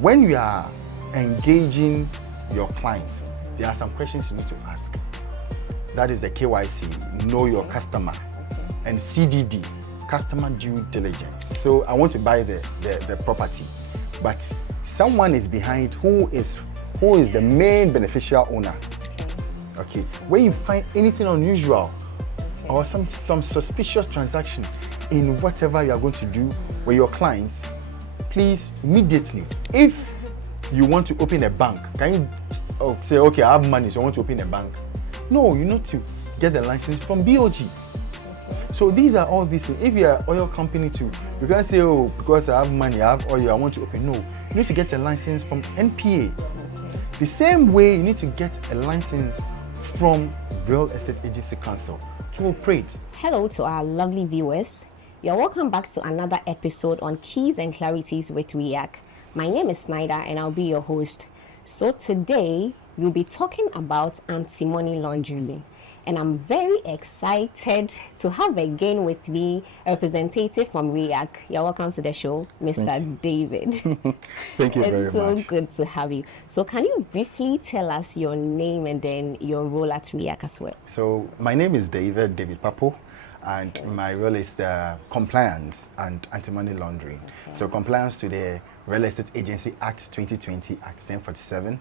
when you are engaging your clients, there are some questions you need to ask. That is the KYC, know your customer, and CDD, customer due diligence. So I want to buy the property, but someone is behind who is the main beneficial owner. Okay. When you find anything unusual or some suspicious transaction in whatever you are going to do with your clients, please immediately, if you want to open a bank, can you say, okay, I have money, so I want to open a bank? No, you need to get the license from BOG. So these are all these things. If you're an oil company too, you can't say, oh, because I have money, I have oil, I want to open. No, you need to get a license from NPA. The same way you need to get a license from Real Estate Agency Council to operate. Hello to our lovely viewers. You're welcome back to another episode on Keys and Clarities with REAC. My name is Snyder and I'll be your host. So today we'll be talking about anti-money laundering. And I'm very excited to have again with me a representative from REAC. You're welcome to the show, Mr. David. Thank you very much. It's so good to have you. So can you briefly tell us your name and then your role at REAC as well? So my name is David Papo, and my role is compliance and anti-money laundering. So compliance to the Real Estate Agency Act 2020, Act 1047,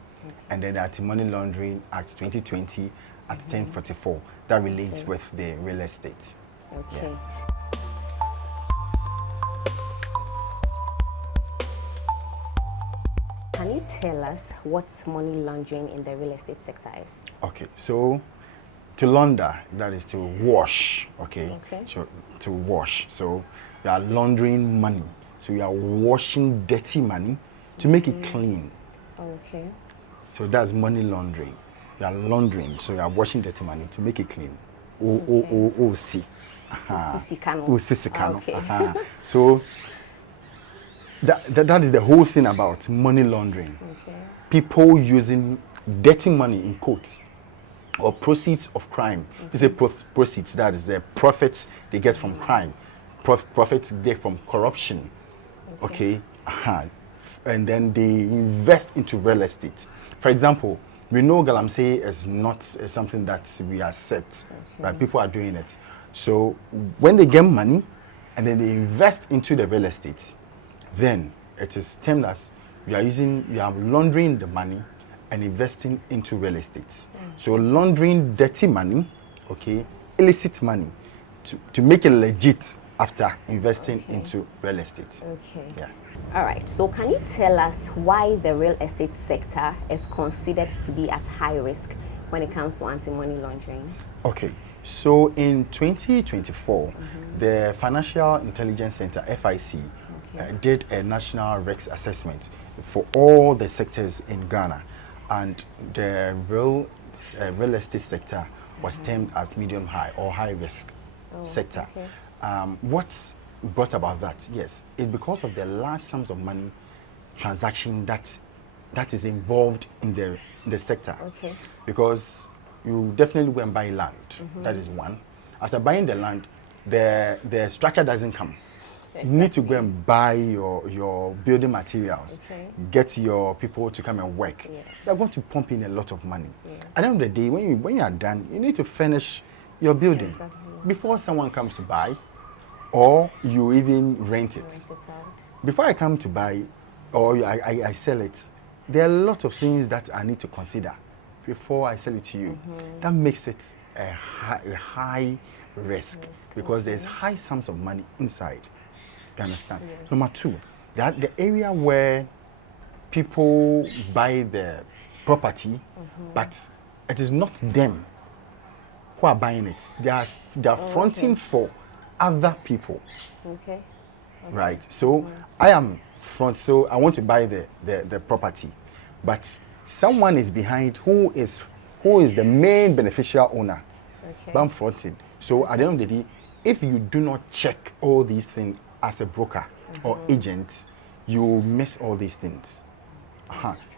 and then the Anti-Money Laundering Act 2020, at 1044 that relates with the real estate. Okay. Yeah. Can you tell us what money laundering in the real estate sector is? Okay, so to launder, that is to wash, okay? So to wash, so you are laundering money. So you are washing dirty money to make it clean. Okay. So that's money laundering. You are laundering, so you are washing dirty money to make it clean. See. Okay. So that is the whole thing about money laundering. Okay. People using dirty money in quotes or proceeds of crime. You say proceeds, that is the profits they get from crime, profits they get from corruption. Okay. And then they invest into real estate. For example, we know Galamsey is not something that we accept, right? People are doing it. So when they get money and then they invest into the real estate, then it is termed as you are laundering the money and investing into real estate. So laundering dirty money, okay, illicit money, to make it legit after investing into real estate. Okay. Yeah. All right. So can you tell us why the real estate sector is considered to be at high risk when it comes to anti-money laundering? Okay. So in 2024, the Financial Intelligence Center, FIC, did a national risk assessment for all the sectors in Ghana, and the real estate sector was termed as medium high or high risk sector. Okay. What's brought about that? Yes, it's because of the large sums of money transaction that is involved in the sector. Okay. Because you definitely go and buy land. That is one. After buying the land, the structure doesn't come. Exactly. You need to go and buy your building materials, get your people to come and work. They're going to pump in a lot of money. At the end of the day, when you are done, you need to furnish your building before someone comes to buy, or you even rent it. Before I come to buy or I sell it, there are a lot of things that I need to consider before I sell it to you. That makes it a high risk because there's high sums of money inside. You understand? Yes. Number two, that the area where people buy the property, but it is not them who are buying it. They are fronting for other people. Okay. Right. So I am front. So I want to buy the property, but someone is behind who is the main beneficial owner. But I'm fronting. So at the end of the day, if you do not check all these things as a broker or agent, you miss all these things.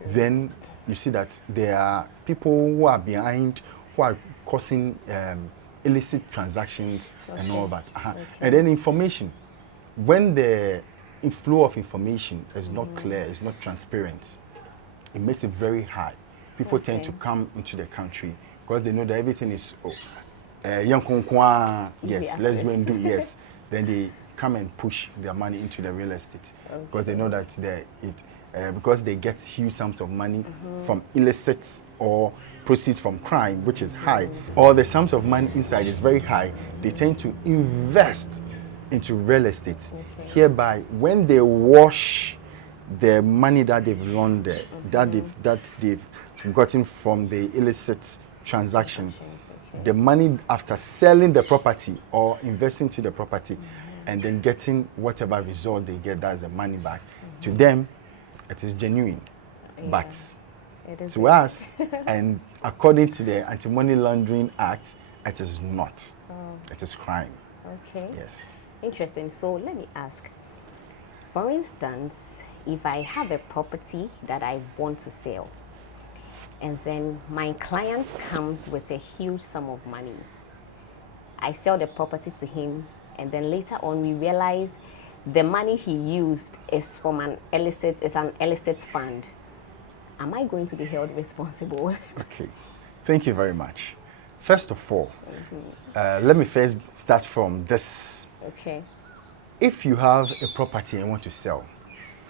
Then you see that there are people who are behind, who are causing illicit transactions and all that. And then information. When the flow of information is not clear, it's not transparent, it makes it very hard. People tend to come into the country because they know that everything is, yes, let's go and do, yes. Then they come and push their money into the real estate because they know that because they get huge sums of money from illicit or proceeds from crime, which is high, or the sums of money inside is very high, they tend to invest into real estate. Hereby, when they wash the money that they've laundered, that they've gotten from the illicit transaction, the money after selling the property or investing to the property, and then getting whatever result they get, that's the money back. To them, it is genuine, but to us, and according to the Anti-Money Laundering Act, it is not. It is crime. Okay. Yes. Interesting. So let me ask. For instance, if I have a property that I want to sell, and then my client comes with a huge sum of money, I sell the property to him, and then later on we realize the money he used is from an illicit fund. Am I going to be held responsible? Okay, thank you very much. First of all, let me first start from this. Okay. If you have a property and want to sell,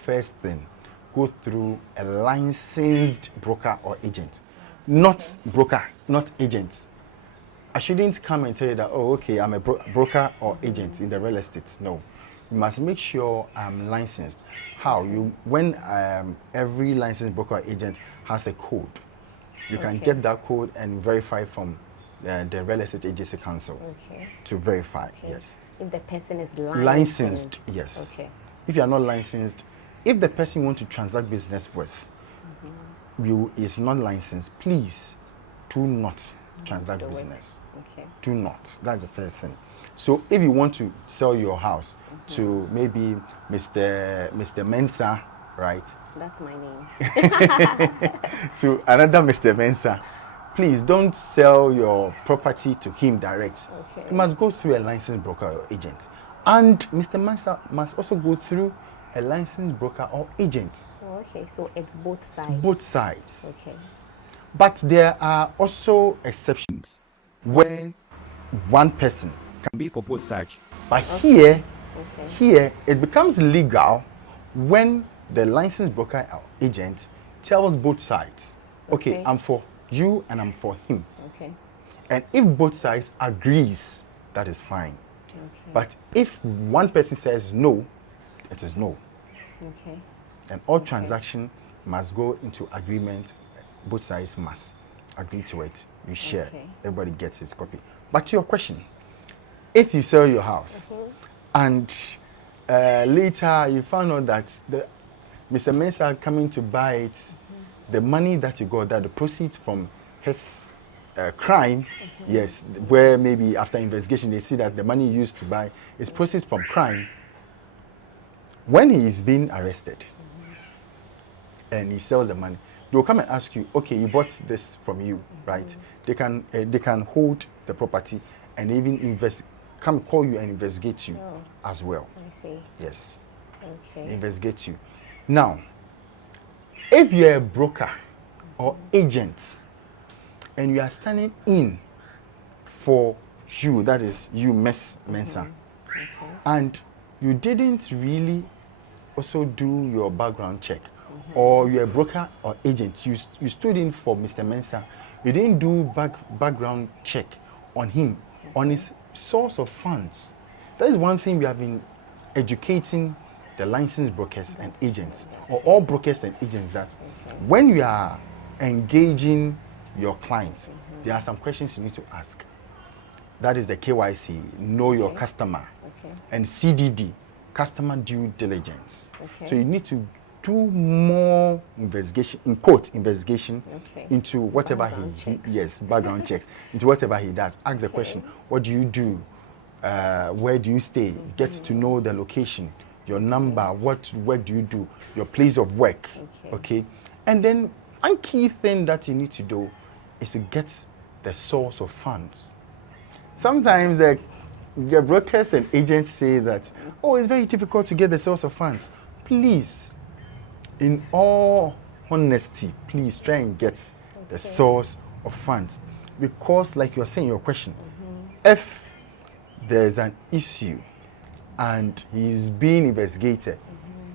first thing, go through a licensed broker or agent. Not broker, not agent. I shouldn't come and tell you that, oh, okay, I'm a broker or agent in the real estate. No. You must make sure I'm licensed. How? When every licensed broker or agent has a code, you can get that code and verify from the Real Estate Agency Council to verify. Yes. If the person is licensed, yes. Okay. If you are not licensed, if the person you want to transact business with is not licensed, please do not transact business. Okay. Do not. That's the first thing. So if you want to sell your house to maybe Mr. Mensah, right? That's my name. To another Mr. Mensah, please don't sell your property to him direct. Okay. You must go through a licensed broker or agent. And Mr. Mensah must also go through a licensed broker or agent. Oh, okay, so it's both sides. Both sides. Okay. But there are also exceptions where one person can be for both sides. But here it becomes legal when the licensed broker or agent tells both sides, okay, I'm for you and I'm for him. Okay. And if both sides agrees, that is fine. Okay. But if one person says no, it is no. Okay. And all transaction must go into agreement. Both sides must agree to it. You share. Everybody gets its copy. But to your question, if you sell your house and later you found out that Mr. Mensah coming to buy it, the money that you got, that the proceeds from his crime, yes, where maybe after investigation they see that the money used to buy is proceeds from crime. When he is being arrested and he sells the money, they will come and ask you, okay, you bought this from you, right? They can hold the property and even come call you and investigate you as well. I see. Yes. Okay. Investigate you. Now, if you're a broker or agent and you are standing in for you, that is you, Ms. Mensah, and you didn't really also do your background check, or you're a broker or agent, you stood in for Mr. Mensah, you didn't do background check on him, on his source of funds. That is one thing we have been educating the licensed brokers and agents, or all brokers and agents, that when you are engaging your clients, there are some questions you need to ask. That is the KYC, know your customer, and CDD, customer due diligence. So you need to do more investigation, in quote, investigation into whatever background checks, into whatever he does. Ask the question, what do you do? Where do you stay? Get to know the location, your number, what do you do, your place of work, okay? And then one key thing that you need to do is to get the source of funds. Sometimes the brokers and agents say that, oh, it's very difficult to get the source of funds. Please, in all honesty, please try and get the source of funds. Because, like you're saying in your question, if there's an issue and he's being investigated,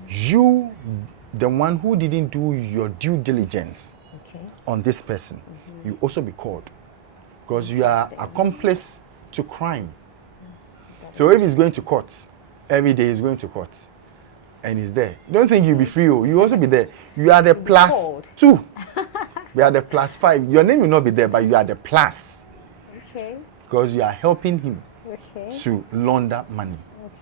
you, the one who didn't do your due diligence on this person, you also be called. Because you are accomplice to crime. So if he's going to court, every day he's going to court, and he's there. Don't think you'll be free. You also be there. You are the plus 2. We are the plus 5. Your name will not be there, but you are the plus. Okay. Because you are helping him to launder money.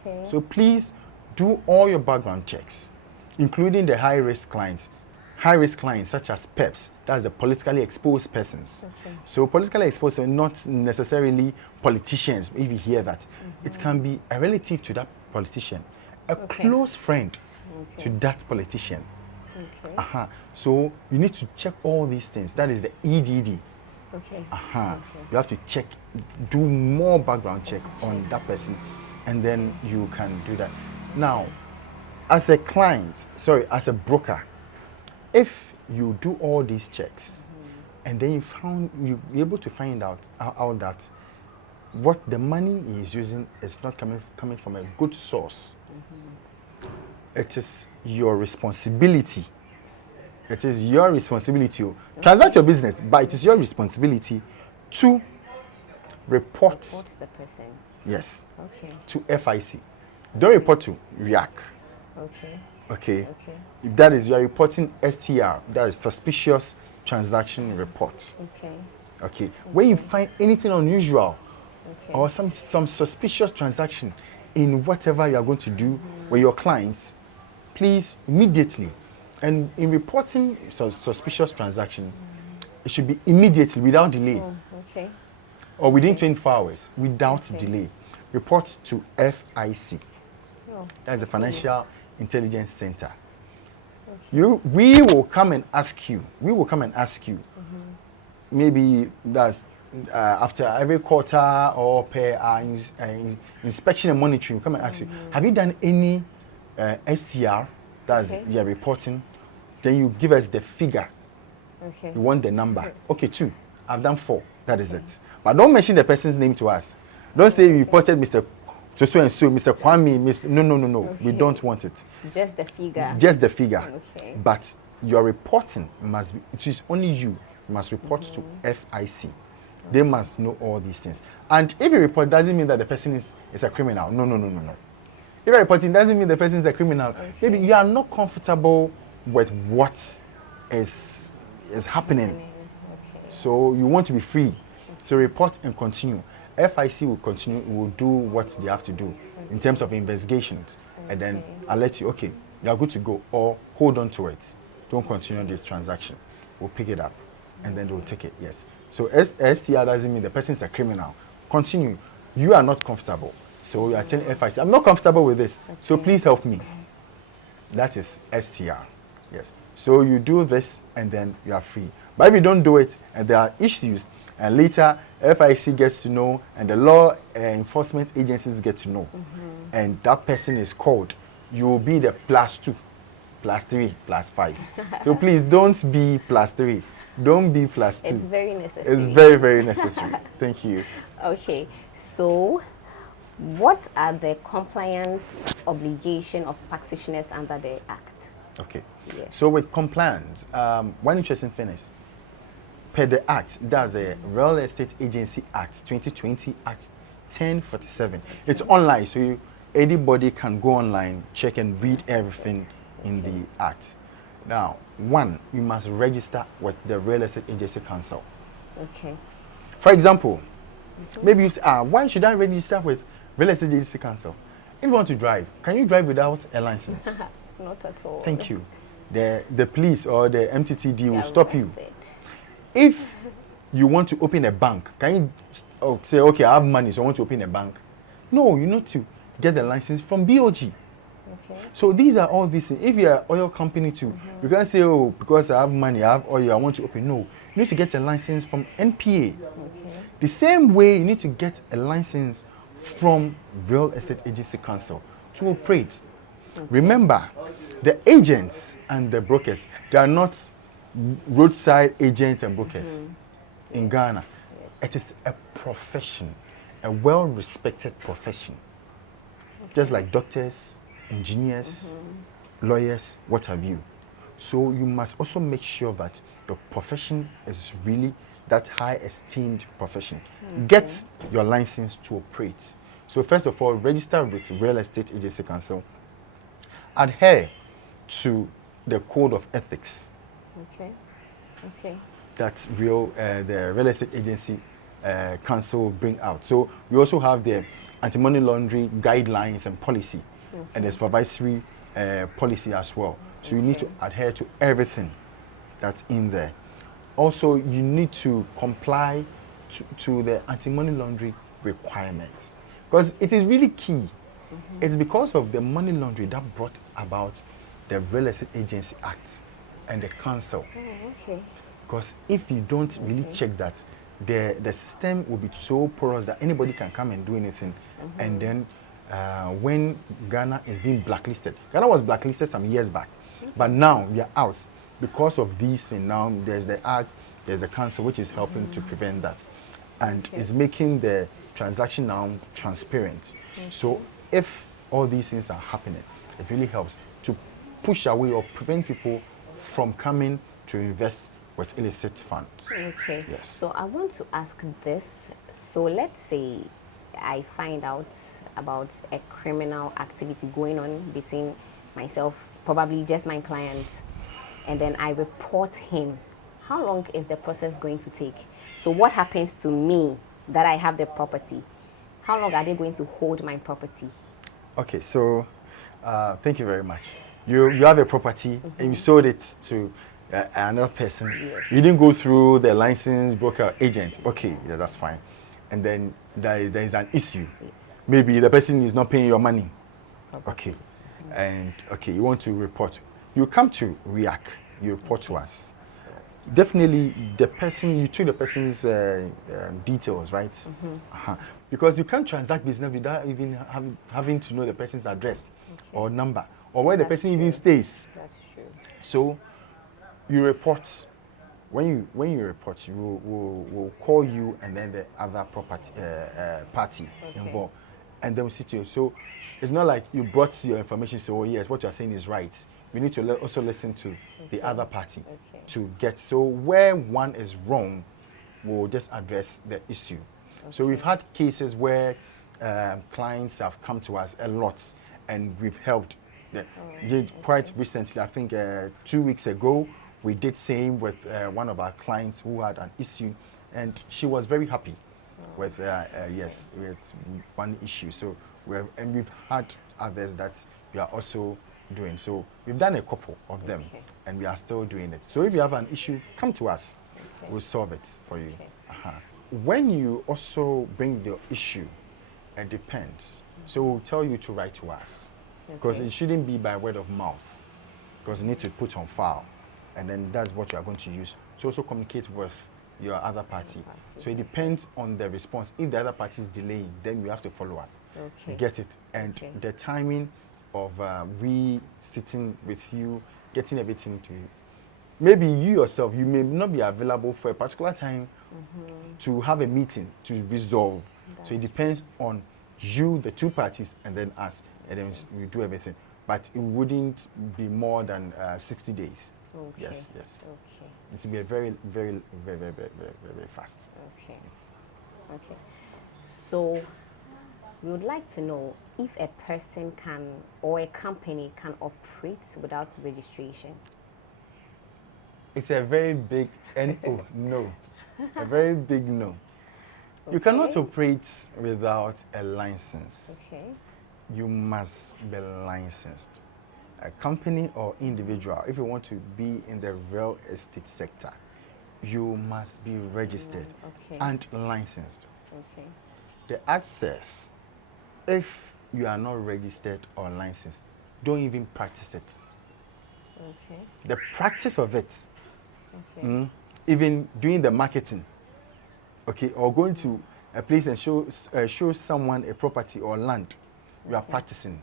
Okay. So please do all your background checks, including the high-risk clients. High-risk clients such as PEPs, that's the politically exposed persons. Okay. So politically exposed are not necessarily politicians, if you hear that. It can be a relative to that politician, a close friend to that politician. Okay. So you need to check all these things. That is the EDD. Okay. You have to check, do more background check on that person, and then you can do that. Now, as a client, as a broker, if you do all these checks and then you're able to find out that what the money he is using is not coming from a good source, it is your responsibility. It is your responsibility to transact your business, but it is your responsibility to report the person. Yes. Okay. To FIC. Don't report to REAC. Okay. If that is, you are reporting STR, that is suspicious transaction report. Okay. When you find anything unusual or some suspicious transaction in whatever you are going to do with your clients, please immediately, and in reporting suspicious transaction, it should be immediately without delay. Or within 24 hours without delay. Report to FIC. That is the Financial Intelligence Center. We will come and ask you. Maybe that's after every quarter or per inspection and monitoring. We'll come and ask you, have you done any STR? That's your reporting. Then you give us the figure. You want the number. 2. I've done 4. That is it. But don't mention the person's name to us. Don't say you reported Mr. So and so, Mr. Kwame, Mr. No. We don't want it. Just the figure. Just the figure. But your reporting must be, it is only you must report to FIC. They must know all these things. And if you report, doesn't mean that the person is a criminal. No. If you're reporting, doesn't mean the person is a criminal. Maybe you are not comfortable with what is happening. So you want to be free. So report and continue. FIC will continue, will do what they have to do in terms of investigations. And then I'll let you, you are good to go, or hold on to it. Don't continue this transaction. We'll pick it up and then they'll take it, yes. So STR doesn't mean the person is a criminal. Continue. You are not comfortable. So you are telling FIC, I'm not comfortable with this. So please help me. That is STR. Yes. So you do this and then you are free. But if you don't do it and there are issues, and later FIC gets to know and the law enforcement agencies get to know, and that person is called, you will be the +2, +3, +5. So please don't be +3. Don't be +2. It's very necessary. It's very, very necessary. Thank you. Okay. So what are the compliance obligation of practitioners under the Act? Okay. Yes. So with compliance, one interesting thing is, per the Act, that's a Real Estate Agency Act 2020, Act 1047. It's online, so anybody can go online, check and read everything in the Act. Now, 1, you must register with the Real Estate Agency Council. Okay. For example, maybe you say, why should I register with Real Estate Agency Council? If you want to drive, can you drive without a license? Not at all. Thank you. The police or the MTTD will stop you. If you want to open a bank, can you say, I have money, so I want to open a bank? No, you need to get the license from BOG. So these are all these things. If you're an oil company too, you can't say, because I have money, I have oil, I want to open. No, you need to get a license from NPA. The same way you need to get a license from Real Estate Agency Council to operate. Remember, the agents and the brokers, they are not roadside agents and brokers in Ghana. It is a profession, a well-respected profession. Just like doctors, engineers, lawyers, what have you. So you must also make sure that your profession is really that high esteemed profession. Get your license to operate. So first of all, register with Real Estate Agency Council. Adhere to the code of ethics. Okay. That the Real Estate Agency Council will bring out. So we also have the anti-money laundering guidelines and policy, and the supervisory policy as well. So you need to adhere to everything that's in there. Also, you need to comply to the anti-money laundering requirements, because it is really key. It's because of the money laundering that brought about the Real Estate Agency Act and the council. Because if you don't really check that, the system will be so porous that anybody can come and do anything. And then when Ghana is being blacklisted, Ghana was blacklisted some years back, but now we are out because of these things. Now there's the act, there's the council which is helping to prevent that, and is making the transaction now transparent. So if all these things are happening, it really helps to push away or prevent people from coming to invest with illicit funds. Okay. Yes. So I want to ask this. So let's say I find out about a criminal activity going on between myself, probably just my client, and then I report him. How long is the process going to take? So what happens to me that I have the property? How long are they going to hold my property? Okay, so thank you very much. You have a property and you sold it to another person. Yes. You didn't go through the license broker agent. Okay, yeah, that's fine. And then there is an issue. Yes. Maybe the person is not paying your money. Okay. And okay, you want to report. You come to REAC, you report to us. Definitely the person, you took the person's details, right? Because you can't transact business without even having to know the person's address or number or where the person even stays. That's true. So you report. When you report, we'll call you and then the other property party involved, and then we see to you. So it's not like you brought your information. So yes, what you're saying is right. We need to also listen to the other party to get. So where one is wrong, we'll just address the issue. So we've had cases where clients have come to us a lot, and we've helped. Quite recently, I think 2 weeks ago, we did same with one of our clients who had an issue, and she was very happy with with one issue. So we've had others that we are also doing. So we've done a couple of them, and we are still doing it. So if you have an issue, come to us. We'll solve it for you. When you also bring your issue, it depends. So we'll tell you to write to us, because it shouldn't be by word of mouth, because you need to put on file, and then that's what you are going to use to also communicate with your other party. So it depends on the response. If the other party is delaying, then you have to follow up. Get it. And the timing of we sitting with you, getting everything to you. Maybe you yourself, you may not be available for a particular time to have a meeting to resolve. So it depends on you, the two parties, and then us, and then we do everything. But it wouldn't be more than 60 days. Yes. It will be very, very, very, very, very, very fast. Okay. So we would like to know if a person can, or a company can operate without registration. It's a very big no. A very big no. You cannot operate without a license. You must be licensed. A company or individual, if you want to be in the real estate sector, you must be registered and licensed. The Act says, if you are not registered or licensed, don't even practice it. The practice of it, even doing the marketing, or going to a place and show someone a property or land, you are practicing.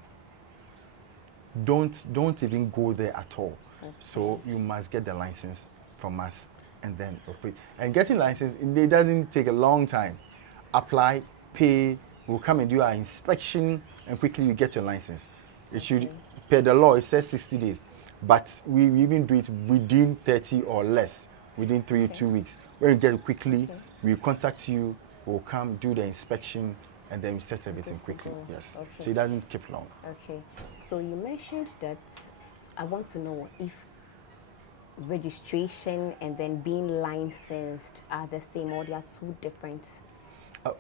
Don't even go there at all. Okay. So you must get the license from us and then operate. And getting license, it doesn't take a long time. Apply, pay, we'll come and do our inspection, and quickly you get your license. It should, per the law, it says 60 days. But we even do it within 30 or less, within 2 weeks. When you get it quickly, we'll contact you, we'll come do the inspection, and then we set everything quickly. Yes. Okay. So it doesn't keep long. Okay. So you mentioned that, I want to know if registration and then being licensed are the same, or they are two different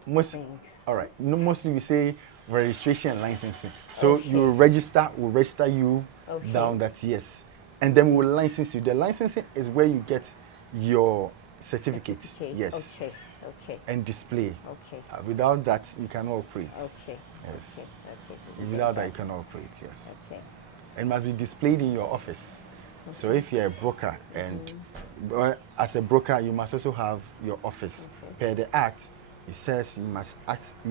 things. All right. No, mostly we say registration and licensing. So you register, we'll register you down that, yes. And then we'll license you. The licensing is where you get your certificate. Yes. Okay. Okay. And display. Okay. Without that, you cannot operate. Okay. Yes. Okay. Without that, you cannot operate. Yes. Okay. It must be displayed in your office. Okay. So if you're a broker, and as a broker, you must also have your office. Per the Act, it says you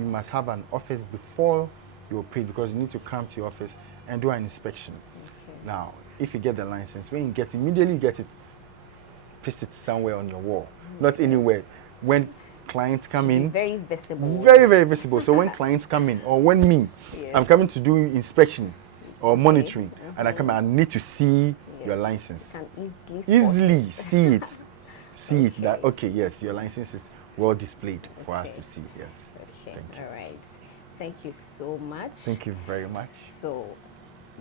must have an office before you operate, because you need to come to your office and do an inspection. Okay. Now, if you get the license, when you immediately get it, paste it somewhere on your wall, not anywhere. When clients come in, very visible. Very, very visible. So when clients come in, or when I'm coming to do inspection or monitoring, and I come in, I need to see your license. You can easily see it. See it that, okay, yes, your license is well displayed for us to see. Yes. Okay. All right. Thank you so much. Thank you very much. So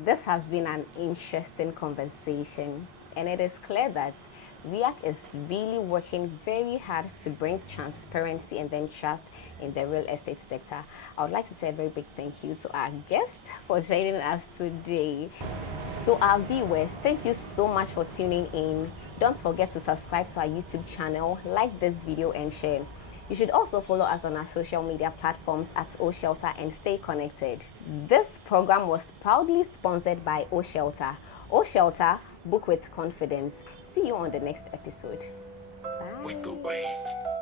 this has been an interesting conversation, and it is clear that REAC is really working very hard to bring transparency and then trust in the real estate sector. I would like to say a very big thank you to our guest for joining us today. So our viewers, thank you so much for tuning in. Don't forget to subscribe to our YouTube channel, like this video, and share. You should also follow us on our social media platforms at Oshelter and stay connected. This program was proudly sponsored by Oshelter. Oshelter, book with confidence. See you on the next episode. Bye.